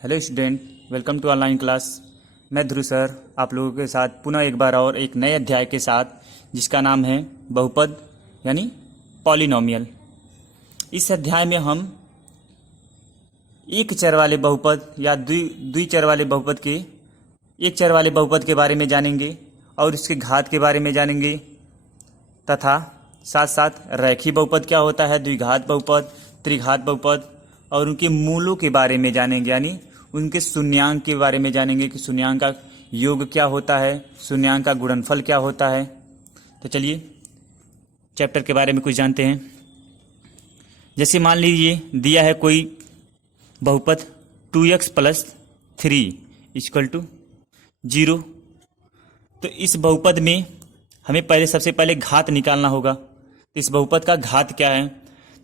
Hello student, welcome to online class. मैं Dhruv sir आप लोगों के साथ पुनः एक बार और एक नए अध्याय के साथ, जिसका नाम है बहुपद यानी पॉलिनोमियल। इस अध्याय में हम एक चर वाले बहुपद या द्विचर वाले बहुपद के एक चर वाले बहुपद के बारे में जानेंगे और इसके घात के बारे में जानेंगे, तथा साथ साथ रैखिक बहुपद क्या होता है, द्विघात बहुपद, त्रिघात बहुपद और उनके मूलों के बारे में जानेंगे, यानी उनके शून्यांक के बारे में जानेंगे कि शून्यांक का योग क्या होता है, शून्यांक का गुणनफल क्या होता है। तो चलिए चैप्टर के बारे में कुछ जानते हैं। जैसे मान लीजिए दिया है कोई बहुपद 2x प्लस 3 इक्वल टू 0। तो इस बहुपद में हमें सबसे पहले घात निकालना होगा। तो इस बहुपद का घात क्या है,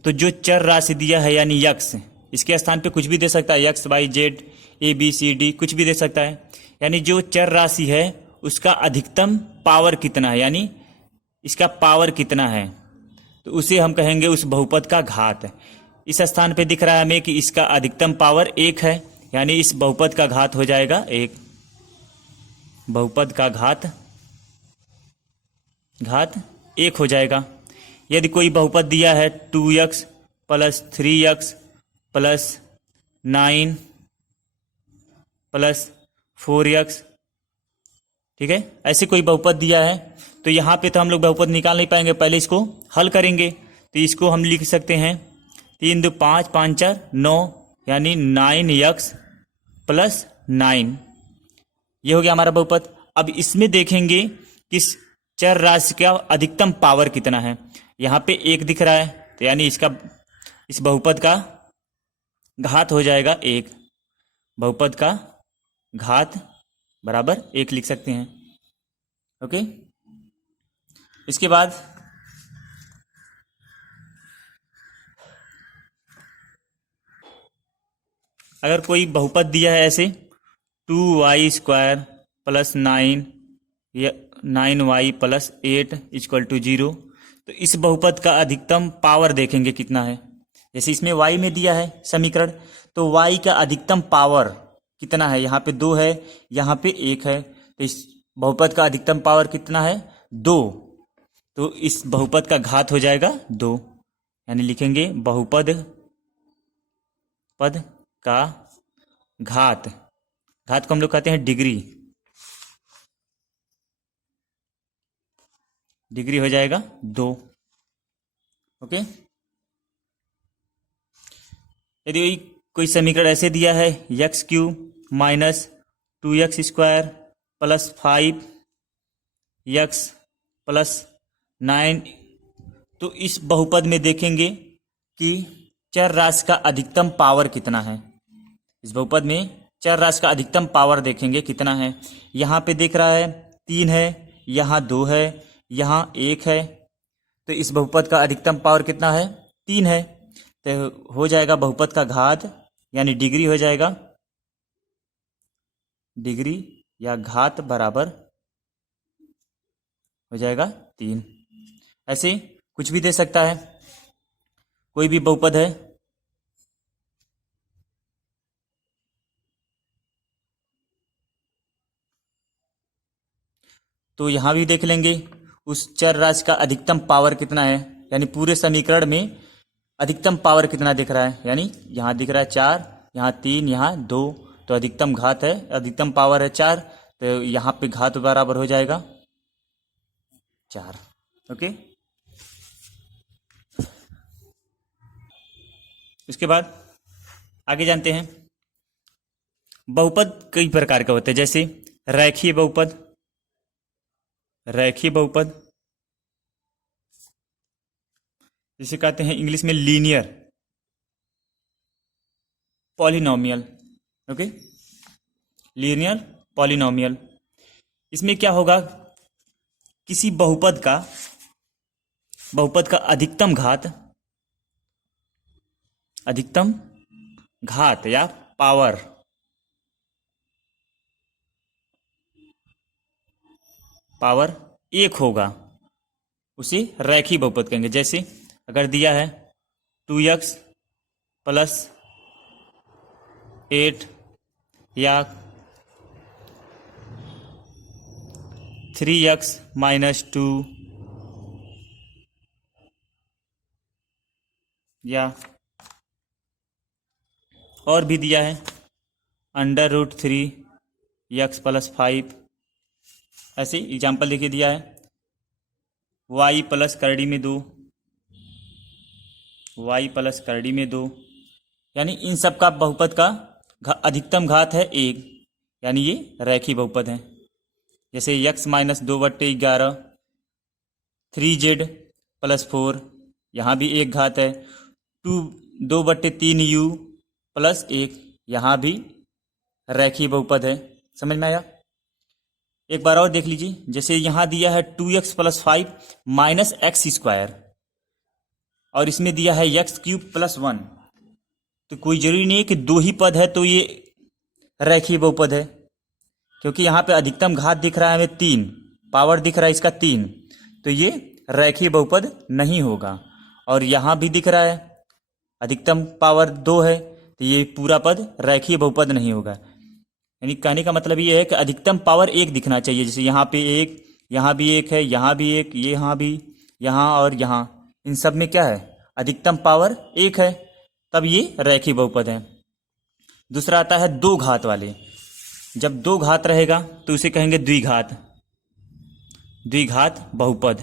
तो जो चर राशि दिया है यानी यक्स, इसके स्थान पे कुछ भी दे सकता है, X Y Z A B C D कुछ भी दे सकता है। यानी जो चर राशि है उसका अधिकतम पावर कितना है, यानी इसका पावर कितना है, तो उसे हम कहेंगे उस बहुपद का घात। इस स्थान पे दिख रहा है हमें कि इसका अधिकतम पावर 1 है, यानी इस बहुपद का घात हो जाएगा 1। बहुपद का घात 1 हो जाएगा। यदि कोई बहुपद दिया है 2x plus 3x plus 9 plus 4x, ठीक है, ऐसे कोई बहुपद दिया है, तो यहाँ पे तो हम लोग बहुपद निकाल नहीं पाएंगे, पहले इसको हल करेंगे। तो इसको हम लिख सकते हैं 3 2 5 5 4 9, यानी 9x प्लस 9, ये हो गया हमारा बहुपद। अब इसमें देखेंगे कि चर राशि का अधिकतम पावर कितना है। यहाँ पे 1 दिख रहा है, तो यानी इस बहुपद का घात हो जाएगा 1। बहुपद का घात बराबर 1 लिख सकते हैं। ओके, इसके बाद अगर कोई बहुपद दिया है ऐसे 2y square plus 9y plus 8 equal to 0, तो इस बहुपद का अधिकतम पावर देखेंगे कितना है। जैसे इसमें y में दिया है समीकरण, तो y का अधिकतम पावर कितना है, यहाँ पे 2 है, यहाँ पे 1 है, तो इस बहुपद का अधिकतम पावर कितना है 2। तो इस बहुपद का घात हो जाएगा 2, यानी लिखेंगे बहुपद का घात को हम लोग कहते हैं डिग्री हो जाएगा 2। ओके, यदि कोई समीकरण ऐसे दिया है x cube minus 2x square plus 5x plus 9, तो इस बहुपद में देखेंगे कि चर राशि का अधिकतम पावर कितना है। इस बहुपद में चर राशि का अधिकतम पावर देखेंगे कितना है। यहाँ पे देख रहा है 3 है, यहाँ 2 है, यहाँ 1 है, तो इस बहुपद का अधिकतम पावर कितना है 3 है। तो हो जाएगा बहुपद का घात यानी डिग्री हो जाएगा, डिग्री या घात बराबर हो जाएगा 3। ऐसे कुछ भी दे सकता है, कोई भी बहुपद है। तो यहां भी देख लेंगे उस चर राशि का अधिकतम पावर कितना है, यानी पूरे समीकरण में अधिकतम पावर कितना दिख रहा है, यानी यहाँ दिख रहा है 4, यहाँ 3, यहाँ 2, तो अधिकतम घात है, अधिकतम पावर है 4, तो यहाँ पे घात बराबर हो जाएगा 4। ओके, इसके बाद आगे जानते हैं बहुपद कई प्रकार के होते हैं। जैसे रैखीय बहुपद, जिसे कहते हैं इंग्लिश में linear polynomial. Okay, linear polynomial, इसमें क्या होगा, किसी बहुपद का अधिकतम घात या पावर पावर 1 होगा, उसे रैखिक बहुपद कहेंगे। जैसे अगर दिया है 2x प्लस 8 या 3x-2 या और भी दिया है √3x+5। ऐसे एग्जाम्पल लिखे दिया है y प्लस करड़ी में 2, y प्लस करड़ी में 2, यानी इन सब का बहुपद का अधिकतम घात है 1, यानी ये रैखिक बहुपद है। जैसे x-2/11, 3z+4, यहाँ भी एक घात है, 2/3u + 1, यहाँ भी रैखिक बहुपद है। समझ में आया? एक बार और देख लीजिए, जैसे यहाँ दिया है 2x+5 - x², और इसमें दिया है x³ + 1, तो कोई जरूरी नहीं है कि दो ही पद है तो ये रैखिक बहुपद है, क्योंकि यहाँ पे अधिकतम घात दिख रहा है हमें 3, पावर दिख रहा है इसका 3, तो ये रैखिक बहुपद नहीं होगा। और यहाँ भी दिख रहा है अधिकतम पावर 2 है, तो ये पूरा पद रैखिक बहुपद नहीं होगा। यानी कहने का मतलब ये है कि अधिकतम पावर 1 दिखना चाहिए। जैसे यहाँ पे 1, यहाँ भी 1 है, यहाँ भी 1, यहाँ भी, यहाँ और यहाँ, इन सब में क्या है? अधिकतम पावर 1 है, तब ये रैखिक बहुपद है। दूसरा आता है दो घात वाले। जब दो घात रहेगा तो उसे कहेंगे द्विघात, द्विघात बहुपद,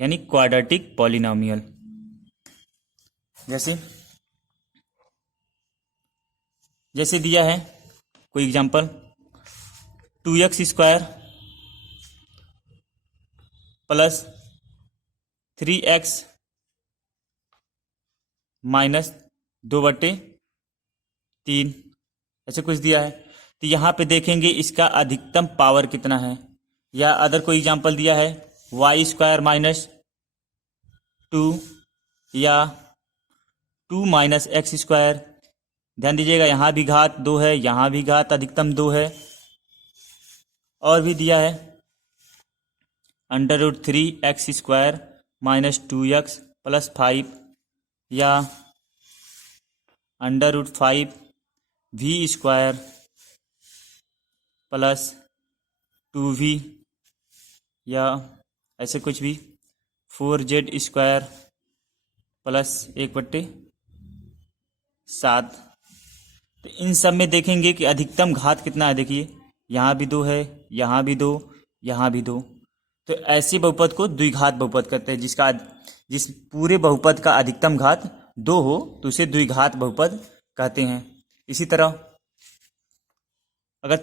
यानी क्वाड्रेटिक पॉलिनोमियल। जैसे दिया है कोई एग्जांपल, 2x² + 3x - 2/3, ऐसे कुछ दिया है। तो यहाँ पे देखेंगे इसका अधिकतम पावर कितना है। या अदर कोई एग्जांपल दिया है y² - 2 या 2 - x²। ध्यान दीजिएगा यहाँ भी घात 2 है, यहाँ भी घात अधिकतम 2 है। और भी दिया है √3x² - 2x + 5 या √5v² + 2v, या ऐसे कुछ भी 4z² + 1/7। तो इन सब में देखेंगे कि अधिकतम घात कितना है। देखिए यहाँ भी 2 है, यहाँ भी 2, यहाँ भी 2, तो ऐसे बहुपद को द्विघात बहुपद कहते हैं। जिस पूरे बहुपद का अधिकतम घात 2 हो तो उसे द्विघात बहुपद कहते हैं। इसी तरह अगर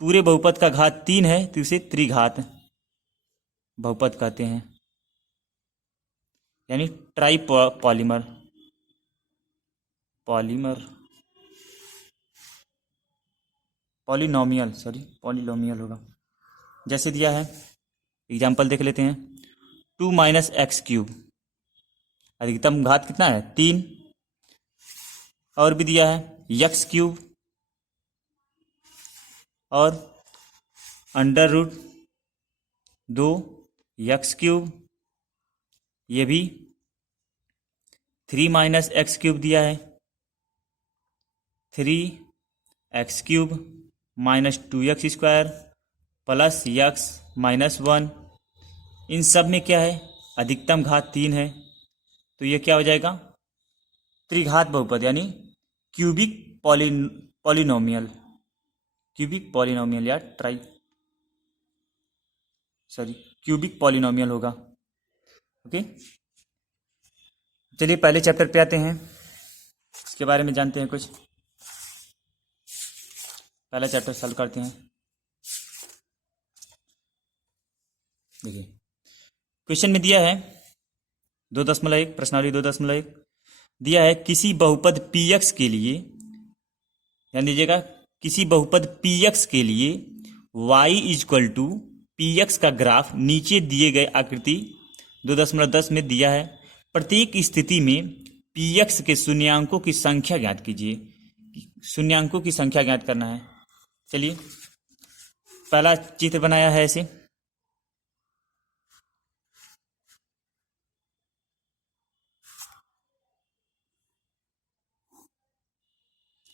पूरे बहुपद का घात 3 है तो उसे त्रिघात बहुपद कहते हैं, यानी ट्राइपॉलिमर पॉलिनोमियल होगा। जैसे दिया है एग्जाम्पल देख लेते हैं, 2 - x³, अधिकतम घात कितना है 3। और भी दिया है x³ और √2x³, ये भी 3 - x³ दिया है, 3x³ - 2x² + x-1। इन सब में क्या है? अधिकतम घात 3 है, तो ये क्या हो जाएगा? त्रिघात बहुपद, यानी क्यूबिक पॉलिनोमियल या क्यूबिक पॉलिनोमियल होगा। ओके, चलिए पहले चैप्टर पे आते हैं, इसके बारे में जानते हैं कुछ। पहला चैप्टर सॉल्व करते हैं। देखिए क्वेश्चन में दिया है 2.1, प्रश्नावली 2.1 दिया है, किसी बहुपद px के लिए, ध्यान दीजिएगा, किसी बहुपद px के लिए y = px का ग्राफ नीचे दिए गए आकृति 2.10 में दिया है। प्रत्येक स्थिति में px के शून्यांकों की संख्या ज्ञात कीजिए। शून्यांकों की संख्या ज्ञात करना है। चलिए पहला चित्र बनाया है ऐसे,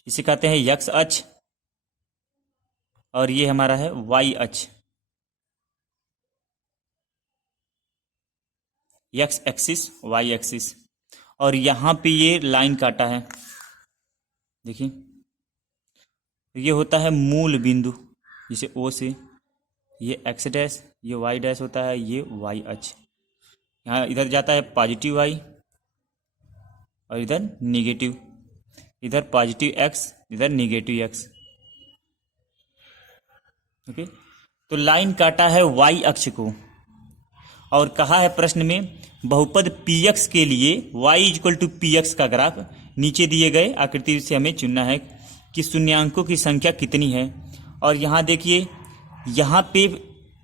इसे कहते हैं यक्स अक्ष, और ये हमारा है वाई अक्ष, यक्स एक्सिस वाई एक्सिस। और यहां पे ये लाइन काटा है, देखिए ये होता है मूल बिंदु, जिसे ओ से ये एक्स डैश, ये वाई डैश होता है, ये वाई अक्ष। यहाँ इधर जाता है पॉजिटिव वाई और इधर निगेटिव, इधर पॉजिटिव एक्स इधर निगेटिव एक्स। ओके, तो लाइन काटा है वाई अक्ष को, और कहा है प्रश्न में बहुपद पी एक्स के लिए y equal to P X का ग्राफ। नीचे दिए गए आकृति से हमें चुनना है कि शून्यांकों की संख्या कितनी है। और यहाँ देखिए, यहाँ पे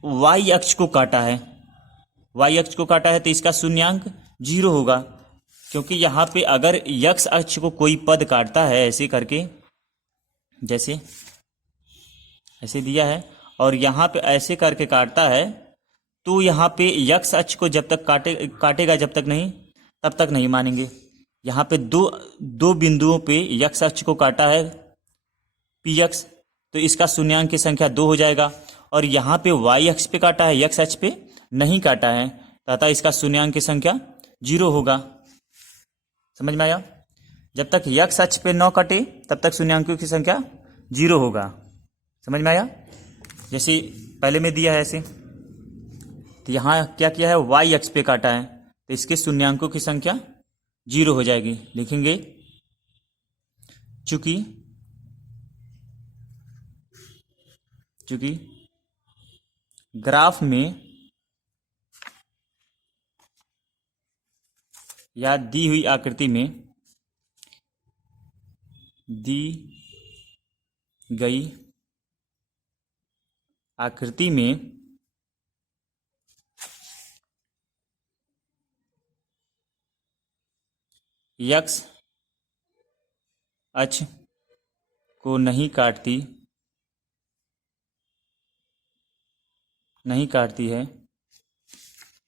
y अक्ष को काटा है, y अक्ष को काटा है तो इसका शून्यांक 0 होगा, क्योंकि यहाँ पे अगर x अक्ष को कोई पद काटता है ऐसे करके, जैसे ऐसे दिया है और यहाँ पे ऐसे करके काटता है, तो यहाँ पे यक्स अक्ष को जब तक काटेगा जब तक नहीं, तब तक नहीं मानेंगे। यहाँ पे दो बिंदुओं पे यक्स अक्ष को काटा है पी एक्स, तो इसका शून्यांक की संख्या 2 हो जाएगा। और यहाँ पे वाई अक्ष पे काटा है, यक्स अक्ष पे नहीं काटा है, तथा इसका शून्यांक की संख्या 0 होगा। समझ में आया? जब तक यक्स अक्ष पे न कटे तब तक शून्यांकों की संख्या 0 होगा। समझ में आया? जैसे पहले में दिया है ऐसे, तो यहाँ क्या किया है, वाई अक्ष पे काटा है, तो इसके शून्यांकों की संख्या 0 हो जाएगी। लिखेंगे चूंकि ग्राफ में या दी हुई आकृति में दी गई आकृति में यक्स अक्ष को नहीं काटती है,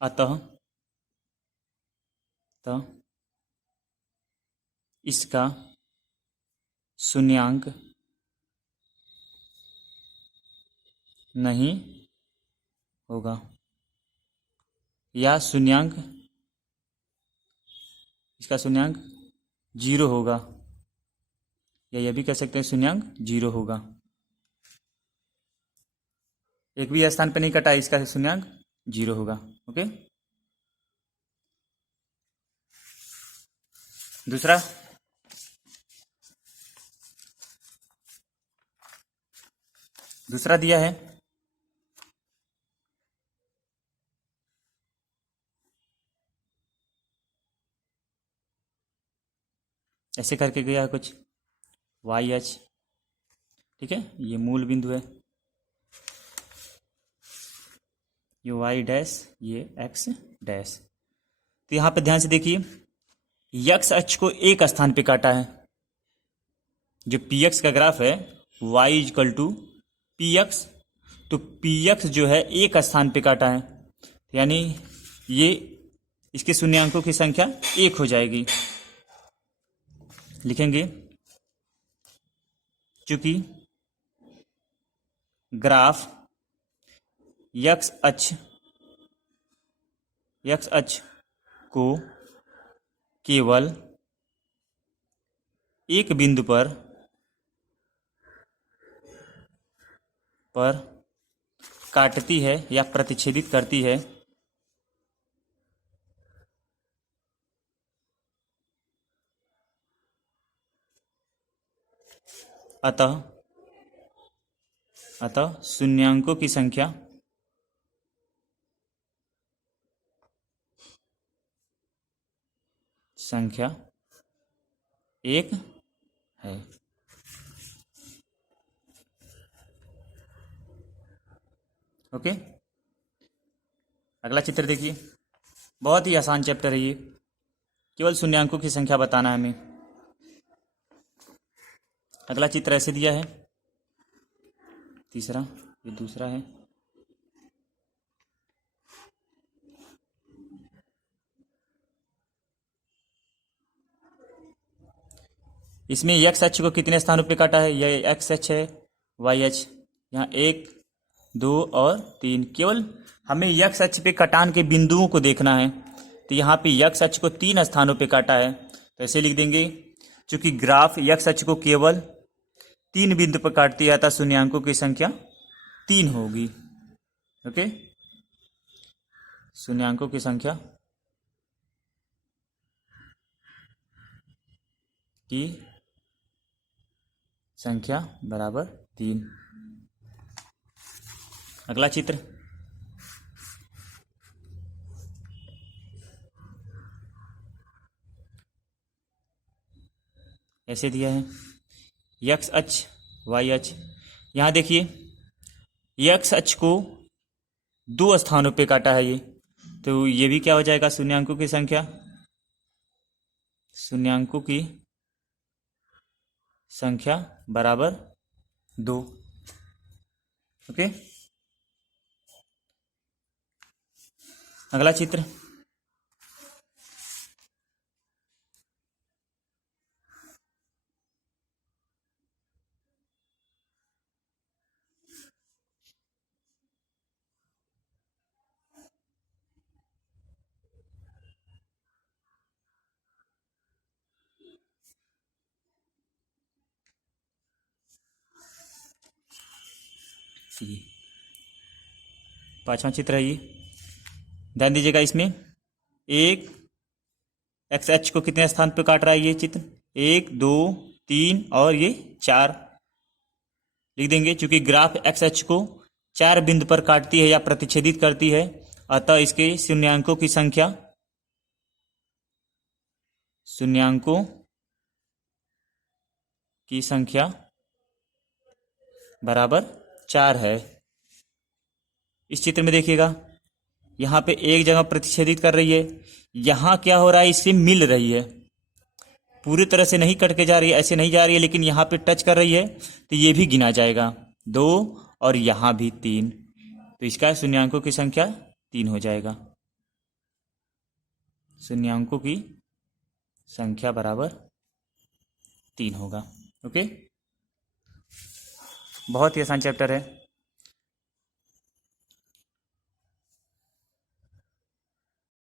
अतः इसका शून्यांक नहीं होगा, या इसका शून्यांक 0 होगा, या यह भी कह सकते हैं शून्यांक 0 होगा। एक भी स्थान पर नहीं कटा, इसका शून्यांक 0 होगा। ओके, दूसरा दिया है, ऐसे करके गया है कुछ वाई एच, ठीक है, ये मूल बिंदु है, ये वाई डैश, ये एक्स डैश। तो यहां पे ध्यान से देखिए, यक्स अक्ष को एक स्थान पे काटा है, जो पी एक्स का ग्राफ है y equal to P X, तो पी एक्स जो है एक स्थान पे काटा है, यानी ये इसके शून्यांकों की संख्या 1 हो जाएगी। लिखेंगे चूंकि ग्राफ यक्स अक्ष को केवल एक बिंदु पर काटती है या प्रतिच्छेदित करती है, अतः शून्यांकों की संख्या एक है। ओके, अगला चित्र देखिए, बहुत ही आसान चैप्टर है ये, केवल शून्यांकों की संख्या बताना है हमें। अगला चित्र ऐसे दिया है, तीसरा, ये दूसरा है। इसमें एक्स अक्ष को कितने स्थानों पे काटा है, यह एक्स अक्ष है, वाई अक्ष, यहाँ 1 2 और 3। केवल हमें एक्स अक्ष पे कटान के बिंदुओं को देखना है, तो यहाँ पे एक्स अक्ष को 3 स्थानों पे काटा है, तो ऐसे लिख देंगे। चूंकि ग्राफ एक्स अक्ष को केवल 3 बिंदु पर काटती है, अतः शून्यांकों की संख्या 3 होगी। ओके, शून्यांकों की संख्या बराबर 3। अगला चित्र, ऐसे दिया है एक्स अक्ष वाई अक्ष। यहाँ देखिए एक्स अक्ष को 2 स्थानों पे काटा है ये, तो ये भी क्या हो जाएगा, शून्यांकों की संख्या बराबर 2। ओके, अगला चित्र, पांचवा चित्र है ये, ध्यान दीजिएगा। इसमें एक एक्स एच को कितने स्थान पे काट रहा है ये चित्र, 1 2 3 और ये 4 लिख देंगे। चूंकि ग्राफ एक्स एच को 4 बिंदु पर काटती है या प्रतिच्छेदित करती है, अतः इसके शून्यांकों की संख्या बराबर 4 है। इस चित्र में देखिएगा, यहाँ पे एक जगह प्रतिच्छेदित कर रही है, यहाँ क्या हो रहा है, इससे मिल रही है, पूरी तरह से नहीं कट के जा रही है, ऐसे नहीं जा रही है, लेकिन यहाँ पे टच कर रही है, तो ये भी गिना जाएगा 2 और यहाँ भी 3, तो इसका शून्यांकों की संख्या 3 हो जाएगा। शून्यांकों की संख्या बराबर 3 होगा। ओके, बहुत ही आसान चैप्टर है।